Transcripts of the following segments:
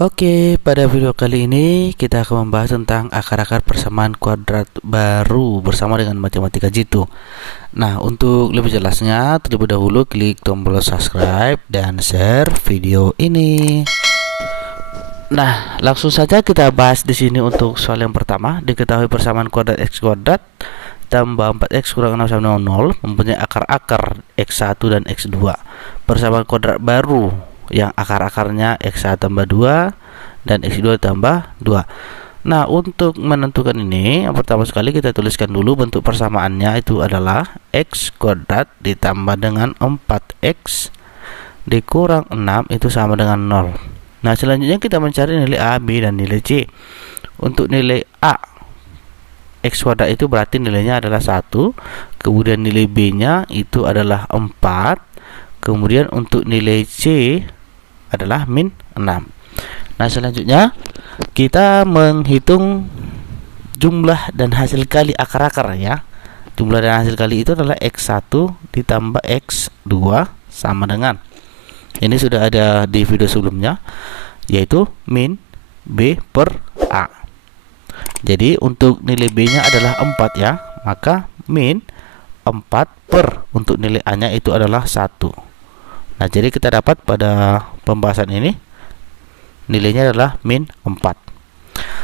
Oke, pada video kali ini kita akan membahas tentang akar-akar persamaan kuadrat baru bersama dengan Matematika Jitu. Nah, untuk lebih jelasnya, terlebih dahulu klik tombol subscribe dan share video ini. Nah, langsung saja kita bahas di sini untuk soal yang pertama. Diketahui persamaan kuadrat x kuadrat tambah 4x kurang 6 sama dengan 0 mempunyai akar-akar x1 dan x2. Persamaan kuadrat baru yang akar-akarnya x1 tambah 2 dan x2 tambah 2. Nah, untuk menentukan ini, yang pertama sekali kita tuliskan dulu bentuk persamaannya, itu adalah x kuadrat ditambah dengan 4x dikurang 6 itu sama dengan 0. Nah, selanjutnya kita mencari nilai a, b, dan nilai c. Untuk nilai a, x kuadrat itu berarti nilainya adalah 1, kemudian nilai b nya itu adalah 4, kemudian untuk nilai c adalah min 6. Nah, selanjutnya kita menghitung jumlah dan hasil kali akar-akar ya. Jumlah dan hasil kali itu adalah x1 ditambah x2 sama dengan, ini sudah ada di video sebelumnya, yaitu min b per a. Jadi untuk nilai b nya adalah 4 ya, maka min 4 per untuk nilai a nya itu adalah 1. Nah, jadi kita dapat pada pembahasan ini nilainya adalah min 4.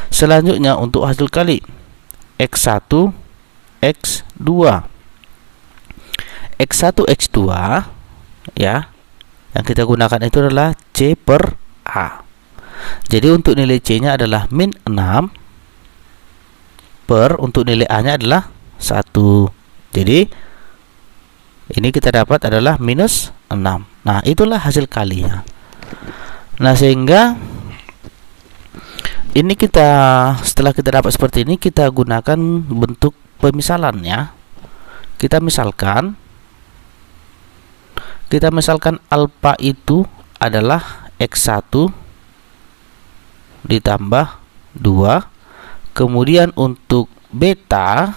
Selanjutnya untuk hasil kali x1 x2. x1 x2 ya, yang kita gunakan itu adalah c per a. Jadi untuk nilai c nya adalah min 6 per untuk nilai a nya adalah 1. Jadi ini kita dapat adalah minus 6. Nah, itulah hasil kalinya. Nah, sehingga ini setelah kita dapat seperti ini, kita gunakan bentuk pemisalan ya. Kita misalkan alfa itu adalah x1 ditambah 2. Kemudian untuk beta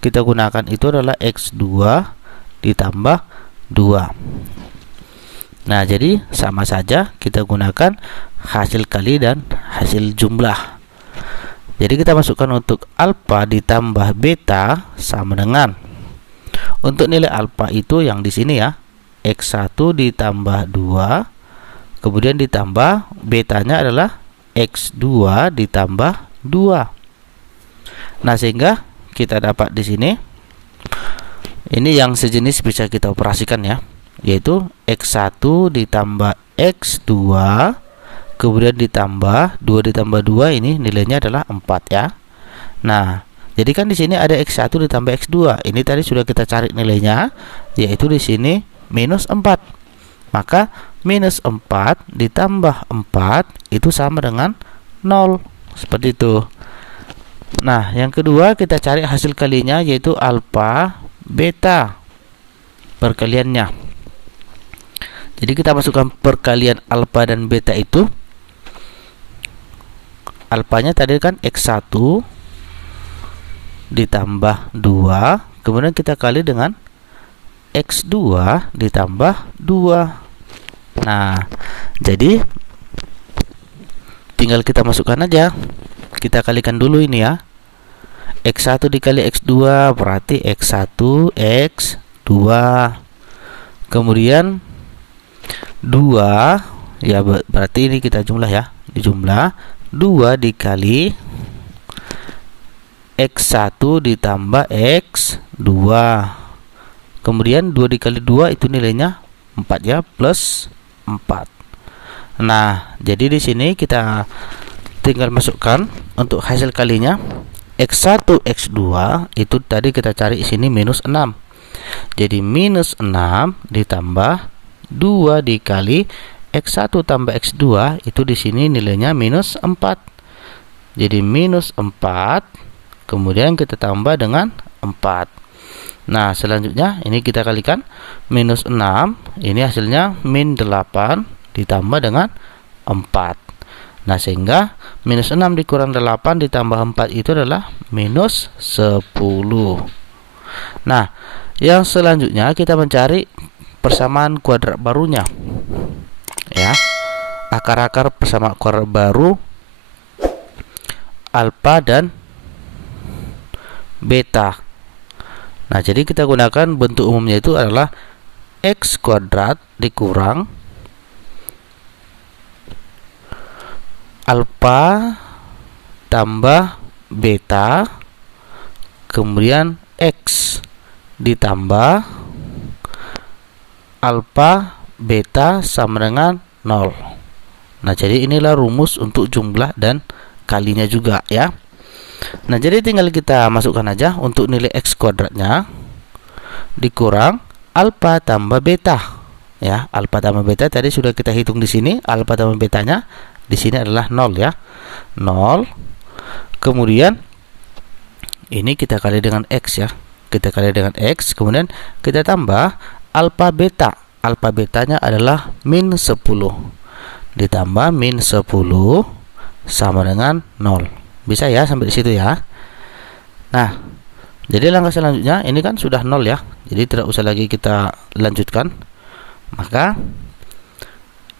kita gunakan itu adalah x2 ditambah 2. Nah, jadi sama saja kita gunakan hasil kali dan hasil jumlah. Jadi kita masukkan untuk alfa ditambah beta sama dengan, untuk nilai alfa itu yang di sini ya, x1 ditambah 2, kemudian ditambah betanya adalah x2 ditambah 2. Nah, sehingga kita dapat di sini, ini yang sejenis bisa kita operasikan ya, yaitu x1 ditambah x2 kemudian ditambah 2 ditambah 2, ini nilainya adalah 4 ya. Nah, jadi kan di sini ada x1 ditambah x2. Ini tadi sudah kita cari nilainya, yaitu di sini minus 4. Maka minus 4 ditambah 4 itu sama dengan 0. Seperti itu. Nah, yang kedua kita cari hasil kalinya, yaitu alfa beta perkaliannya. Jadi kita masukkan perkalian alfa dan beta itu. Alfanya tadi kan x1 ditambah 2, kemudian kita kali dengan x2 ditambah 2. Nah, jadi tinggal kita masukkan aja. Kita kalikan dulu ini ya. x1 dikali x2 berarti x1 x2. Kemudian 2 ya, berarti ini kita jumlah ya, dijumlah 2 dikali x1 ditambah x2, kemudian 2 dikali 2 itu nilainya 4 ya, plus 4. Nah, jadi di sini kita tinggal masukkan untuk hasil kalinya, x1 x2 itu tadi kita cari sini minus 6. Jadi minus 6 ditambah 2 dikali x1 tambah x2 itu di sini nilainya minus 4. Jadi minus 4 kemudian kita tambah dengan 4. Nah, selanjutnya ini kita kalikan minus 6, ini hasilnya min 8 ditambah dengan 4. Nah, sehingga minus 6 dikurang 8 ditambah 4 itu adalah minus 10. Nah, yang selanjutnya kita mencari persamaan kuadrat barunya ya. akar-akar persamaan kuadrat baru alfa dan beta. Nah, jadi kita gunakan bentuk umumnya itu adalah x kuadrat dikurang alfa tambah beta, kemudian x ditambah alfa beta sama dengan 0. Nah, jadi inilah rumus untuk jumlah dan kalinya juga ya. Nah, jadi tinggal kita masukkan aja untuk nilai x kuadratnya dikurang alfa tambah beta. Ya, alfa tambah beta tadi sudah kita hitung di sini, alfa tambah betanya di sini adalah 0 ya. 0. Kemudian ini kita kali dengan x ya. Kita kali dengan x, kemudian kita tambah alfa beta. Alfa betanya adalah min 10 ditambah min 10 sama dengan 0. Bisa ya sampai di situ ya. Nah, jadi langkah selanjutnya ini kan sudah 0 ya. Jadi tidak usah lagi kita lanjutkan. Maka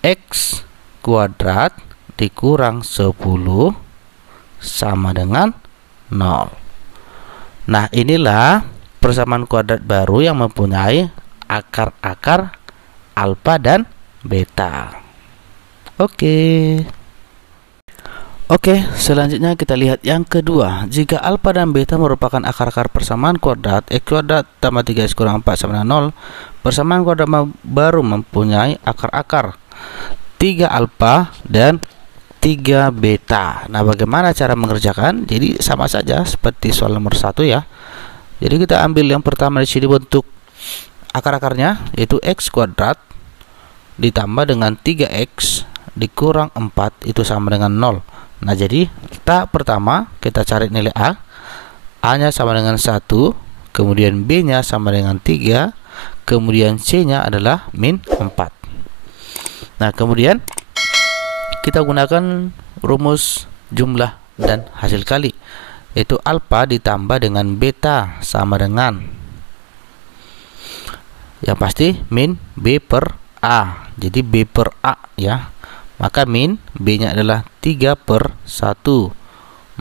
x kuadrat dikurang 10 sama dengan 0. Nah, inilah persamaan kuadrat baru yang mempunyai akar-akar alfa dan beta. Oke, selanjutnya kita lihat yang kedua. Jika alfa dan beta merupakan akar-akar persamaan kuadrat x kuadrat tambah 3x kurang 4 sama dengan 0, persamaan kuadrat baru mempunyai akar-akar 3 alfa dan 3 beta. Nah, bagaimana cara mengerjakan? Jadi sama saja seperti soal nomor 1 ya. Jadi kita ambil yang pertama di sini bentuk akar-akarnya, yaitu x kuadrat ditambah dengan 3x dikurang 4 itu sama dengan 0. Nah, jadi tahap pertama kita cari nilai A. A-nya sama dengan 1, kemudian B-nya sama dengan 3, kemudian C-nya adalah min 4. Nah, kemudian kita gunakan rumus jumlah dan hasil kali, yaitu alfa ditambah dengan beta sama dengan, yang pasti, min B per A. Jadi B per A ya. Maka min B-nya adalah 3 per 1.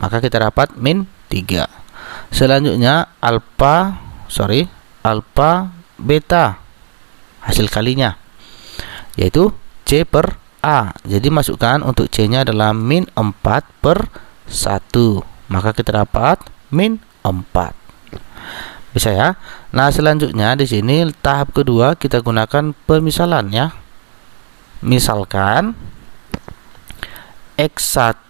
Maka kita dapat min 3. Selanjutnya alfa beta hasil kalinya, yaitu C per A. Jadi masukkan untuk C-nya adalah min 4 per 1. Maka kita dapat min 4. Bisa ya. Nah, selanjutnya di sini tahap kedua kita gunakan pemisalan ya. Misalkan x1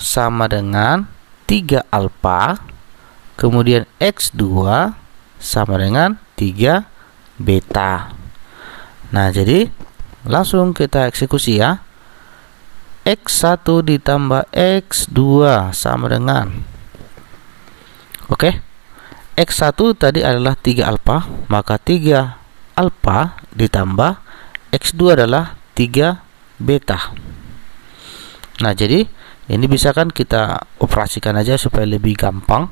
sama dengan 3 alfa, kemudian x2 sama dengan 3 beta. Nah, jadi langsung kita eksekusi ya. x1 ditambah x2 sama dengan, x1 tadi adalah 3 alfa, maka 3 alfa ditambah x2 adalah 3 beta. Nah, jadi ini bisa kan kita operasikan aja supaya lebih gampang.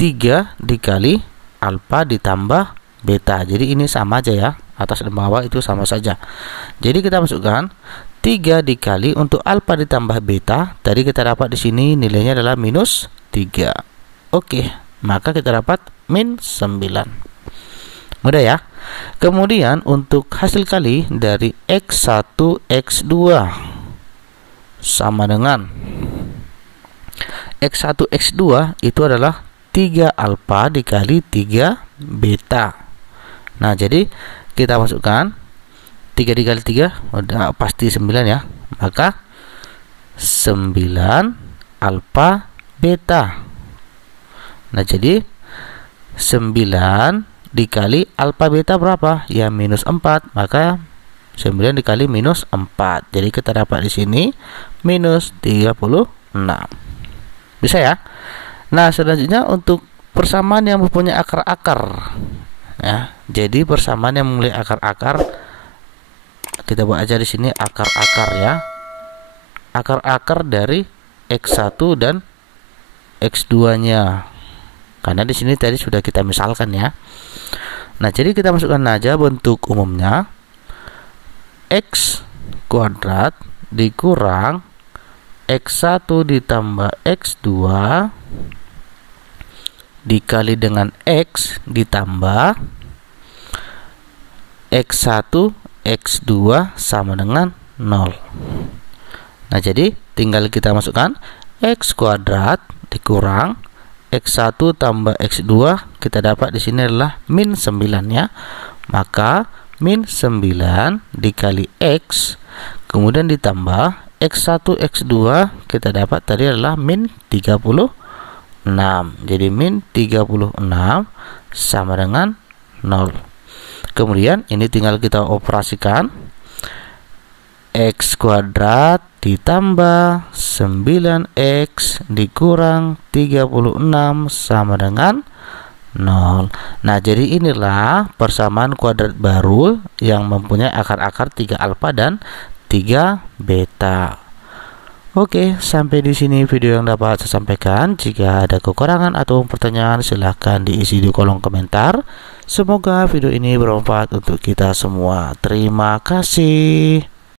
3 dikali alfa ditambah beta. Jadi ini sama aja ya, atas dan bawah itu sama saja. Jadi kita masukkan 3 dikali untuk alfa ditambah beta. Tadi kita dapat di sini nilainya adalah minus 3. Maka kita dapat min 9. Mudah ya. Kemudian untuk hasil kali dari x1 x2 sama dengan x1 x2 itu adalah 3 alfa dikali 3 beta. Nah, jadi kita masukkan 3 dikali 3 udah pasti 9 ya. Maka 9 alfa beta. Nah, jadi 9 dikali alfa beta berapa? Ya, minus 4. Maka 9 dikali minus 4. Jadi kita dapat di sini minus 36. Bisa ya? Nah, selanjutnya untuk persamaan yang mempunyai akar-akar ya. Jadi persamaan yang mempunyai akar-akar kita buat aja di sini akar-akar ya. Akar-akar dari x1 dan x2-nya. Karena di sini tadi sudah kita misalkan ya. Nah, jadi kita masukkan aja bentuk umumnya. X kuadrat dikurang X1 ditambah X2 dikali dengan X ditambah X1 X2 sama dengan 0. Nah, jadi tinggal kita masukkan X kuadrat dikurang X1 tambah X2, kita dapat di sini adalah min 9 ya. Maka min 9 dikali X, kemudian ditambah X1 X2, kita dapat tadi adalah min 36. Jadi min 36 sama dengan 0. Kemudian ini tinggal kita operasikan. X kuadrat ditambah 9X dikurang 36 sama dengan 0. Nah, jadi inilah persamaan kuadrat baru yang mempunyai akar-akar 3 alfa dan 3 beta. Oke, sampai di sini video yang dapat saya sampaikan. Jika ada kekurangan atau pertanyaan, silahkan diisi di kolom komentar. Semoga video ini bermanfaat untuk kita semua. Terima kasih.